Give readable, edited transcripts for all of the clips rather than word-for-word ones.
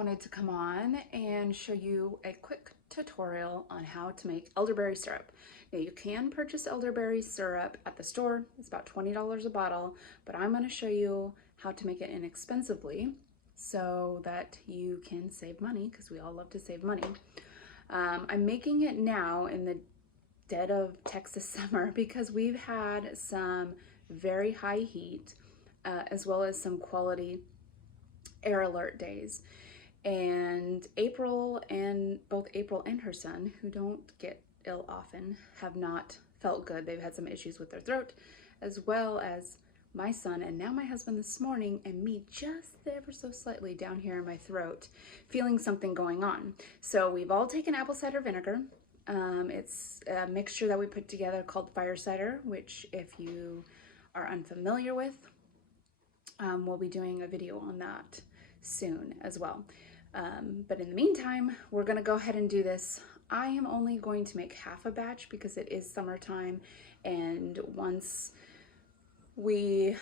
wanted to come on and show you a quick tutorial on how to make elderberry syrup. Now you can purchase elderberry syrup at the store. It's about $20 a bottle, but I'm going to show you how to make it inexpensively so that you can save money, because we all love to save money. I'm making it now in the dead of Texas summer because we've had some very high heat as well as some quality air alert days. And both April and her son, who don't get ill often, have not felt good. They've had some issues with their throat, as well as my son and now my husband this morning, and me just ever so slightly down here in my throat, feeling something going on. So we've all taken apple cider vinegar. It's a mixture that we put together called fire cider, which if you are unfamiliar with, we'll be doing a video on that soon as well. But in the meantime, we're gonna go ahead and do this. I am only going to make half a batch because it is summertime, and once we,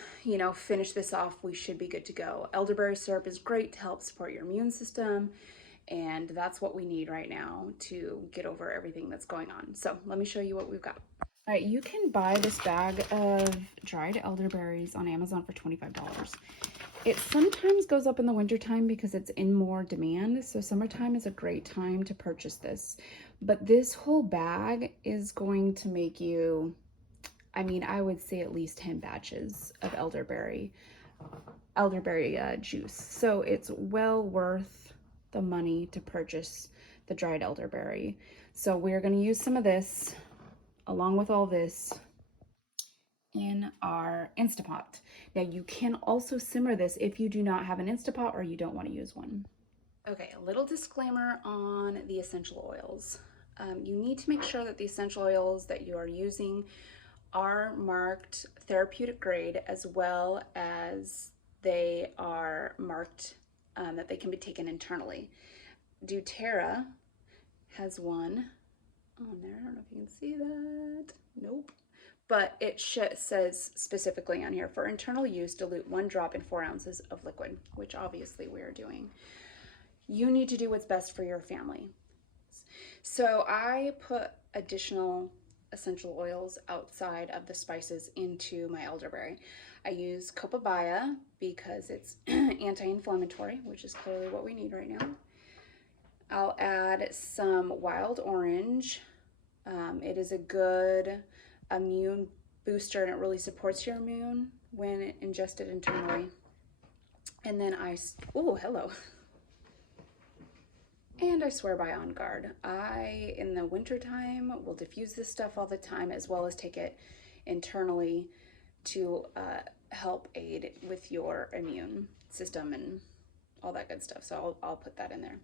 finish this off, we should be good to go. Elderberry syrup is great to help support your immune system, and that's what we need right now to get over everything that's going on. So let me show you what we've got. All right, you can buy this bag of dried elderberries on Amazon for $25. It sometimes goes up in the wintertime because it's in more demand, so summertime is a great time to purchase this. But this whole bag is going to make you, I would say at least 10 batches of elderberry juice. So it's well worth the money to purchase the dried elderberry. So we're going to use some of this along with all this in our Instapot. Now you can also simmer this if you do not have an Instapot or you don't want to use one. Okay, a little disclaimer on the essential oils. You need to make sure that the essential oils that you are using are marked therapeutic grade, as well as they are marked that they can be taken internally. doTERRA has one on there. I don't know if you can see that. Nope. But it says specifically on here, for internal use, dilute 1 drop in 4 ounces of liquid, which obviously we are doing. You need to do what's best for your family. So I put additional essential oils outside of the spices into my elderberry. I use Copaiba because it's anti-inflammatory, which is clearly what we need right now. I'll add some wild orange. It is a good immune booster, and it really supports your immune when ingested internally. And then hello. And I swear by On Guard. In the wintertime, will diffuse this stuff all the time, as well as take it internally to help aid with your immune system and all that good stuff. So I'll put that in there.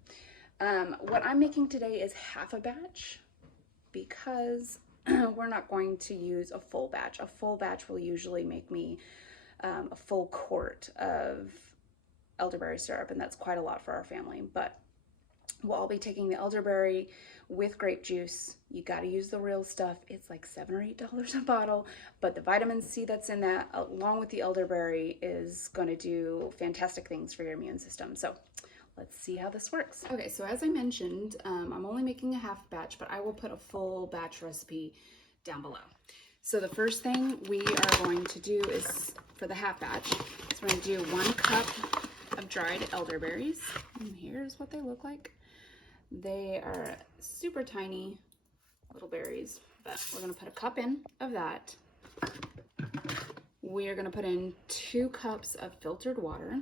What I'm making today is half a batch because we're not going to use a full batch. A full batch will usually make me a full quart of elderberry syrup, and that's quite a lot for our family. But we'll all be taking the elderberry with grape juice. You got to use the real stuff. It's like $7 or $8 a bottle, but the vitamin C that's in that, along with the elderberry, is going to do fantastic things for your immune system. So let's see how this works. Okay, so as I mentioned, I'm only making a half batch, but I will put a full batch recipe down below. So the first thing we are going to do is, for the half batch, is we're going to do 1 cup of dried elderberries. And here's what they look like. They are super tiny little berries, but we're going to put a cup in of that. We are going to put in 2 cups of filtered water.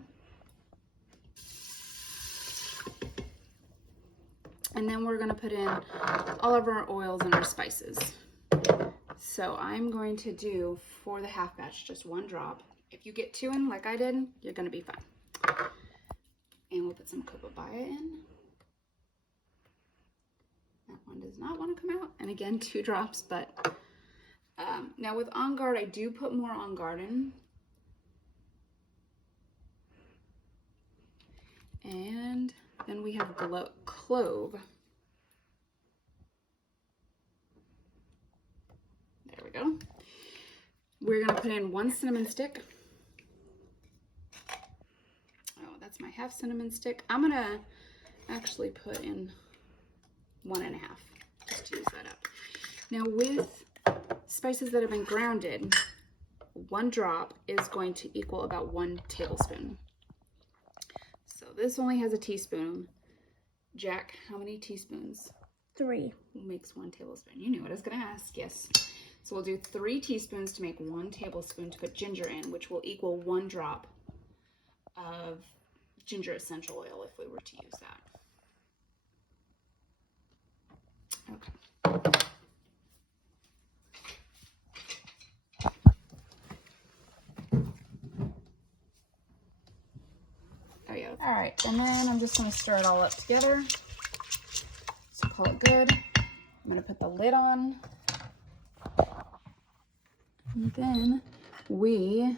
And then we're going to put in all of our oils and our spices. So I'm going to do, for the half batch, just 1 drop. If you get 2 in like I did, you're going to be fine. And we'll put some Copaiba in. That one does not want to come out. And again, 2 drops, but now with On Guard, I do put more On Guard in. And then we have clove. There we go. We're going to put in 1 cinnamon stick. Oh, That's my half cinnamon stick. I'm gonna actually put in 1.5 just to use that up. Now with spices that have been grounded, 1 drop is going to equal about 1 tablespoon. So this only has a teaspoon. Jack, how many teaspoons? 3. Makes 1 tablespoon. You knew what I was gonna ask, yes. So we'll do 3 teaspoons to make 1 tablespoon to put ginger in, which will equal 1 drop of ginger essential oil if we were to use that. Okay. Oh yeah. All right, and then I'm just gonna stir it all up together. So call it good. I'm gonna put the lid on. And then we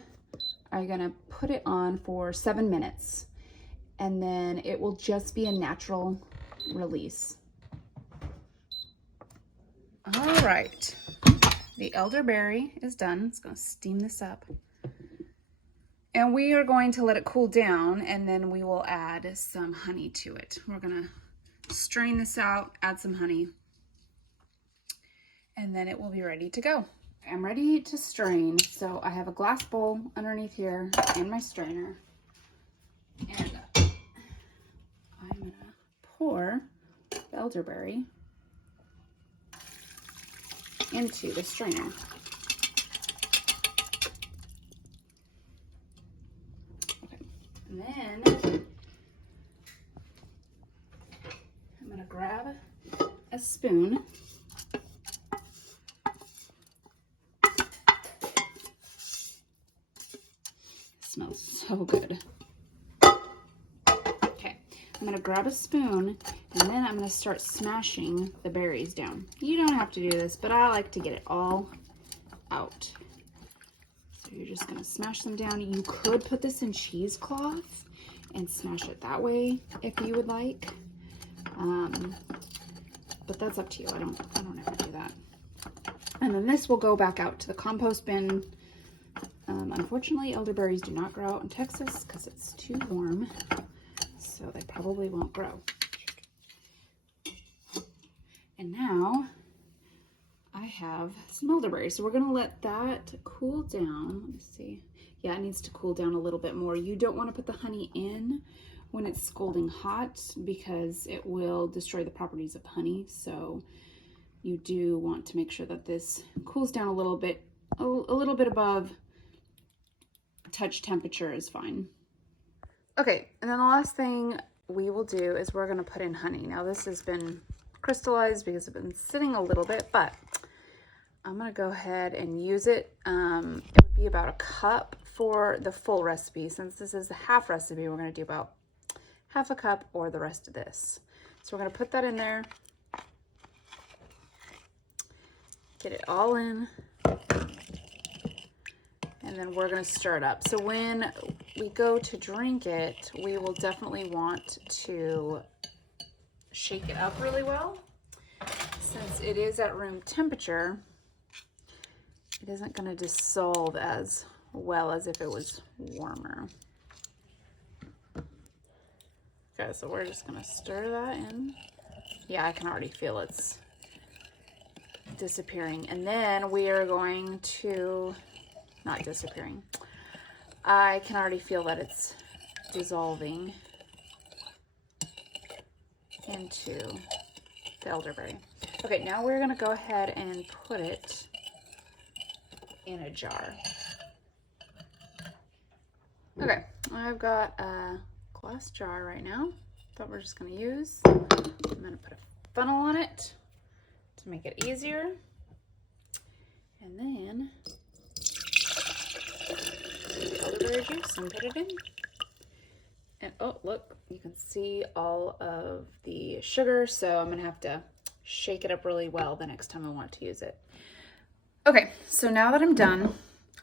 are gonna put it on for 7 minutes. And then it will just be a natural release. All right, the elderberry is done. It's gonna steam this up. And we are going to let it cool down, and then we will add some honey to it. We're gonna strain this out, add some honey, and then it will be ready to go. I'm ready to strain, so I have a glass bowl underneath here and my strainer. And I'm gonna pour the elderberry into the strainer. Okay, and then I'm gonna grab a spoon . Smells so good. Okay, I'm gonna grab a spoon and then I'm gonna start smashing the berries down. You don't have to do this, but I like to get it all out. So you're just gonna smash them down. You could put this in cheesecloth and smash it that way if you would like. But that's up to you. I don't ever do that. And then this will go back out to the compost bin. Unfortunately, elderberries do not grow out in Texas because it's too warm, so they probably won't grow. And now I have some elderberries. So we're gonna let that cool down. Let me see. Yeah, it needs to cool down a little bit more. You don't want to put the honey in when it's scalding hot because it will destroy the properties of honey. So you do want to make sure that this cools down a little bit above touch temperature is fine. Okay, and then the last thing we will do is we're going to put in honey. Now this has been crystallized because it's been sitting a little bit, but I'm going to go ahead and use it. It would be about a cup for the full recipe. Since this is the half recipe, we're going to do about half a cup or the rest of this. So we're going to put that in there. Get it all in. And then we're going to stir it up. So when we go to drink it, we will definitely want to shake it up really well. Since it is at room temperature, it isn't going to dissolve as well as if it was warmer. Okay, so we're just going to stir that in. Yeah, I can already feel it's disappearing. And then we are going to... not disappearing. I can already feel that it's dissolving into the elderberry. Okay, now we're gonna go ahead and put it in a jar. Okay, I've got a glass jar right now that we're just gonna use. I'm gonna put a funnel on it to make it easier. And then elderberry juice and put it in. And oh, look, you can see all of the sugar, so I'm gonna have to shake it up really well the next time I want to use it. Okay, so now that I'm done,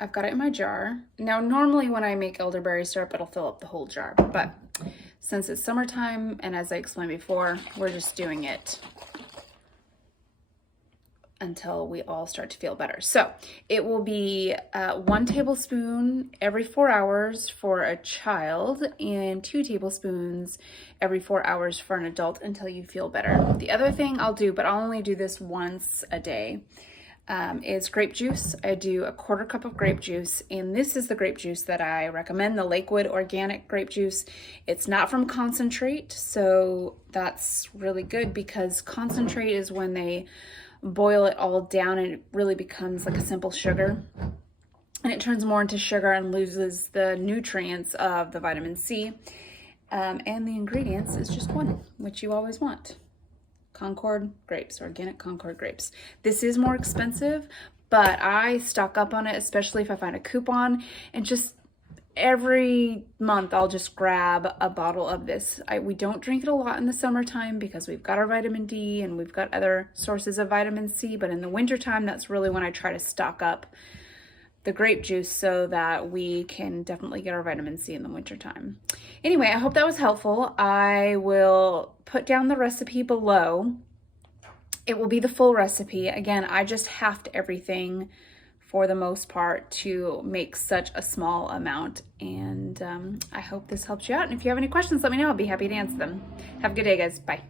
I've got it in my jar. Now, normally when I make elderberry syrup, it'll fill up the whole jar, but since it's summertime, and as I explained before, we're just doing it until we all start to feel better. So it will be 1 tablespoon every 4 hours for a child and 2 tablespoons every 4 hours for an adult until you feel better. The other thing I'll do, but I'll only do this once a day, is grape juice. I do a 1/4 cup of grape juice, and this is the grape juice that I recommend, the Lakewood organic grape juice. It's not from concentrate, so that's really good, because concentrate is when they boil it all down and it really becomes like a simple sugar, and it turns more into sugar and loses the nutrients of the vitamin C. And the ingredients is just one, which you always want. Concord grapes, organic Concord grapes. This is more expensive, but I stock up on it, especially if I find a coupon, and just every month I'll just grab a bottle of this. We don't drink it a lot in the summertime because we've got our vitamin D and we've got other sources of vitamin C, but in the wintertime, that's really when I try to stock up the grape juice so that we can definitely get our vitamin C in the wintertime. Anyway, I hope that was helpful. I will put down the recipe below. It will be the full recipe. Again, I just halved everything for the most part to make such a small amount, and I hope this helps you out. And if you have any questions, let me know. I'll be happy to answer them. Have a good day, guys. Bye.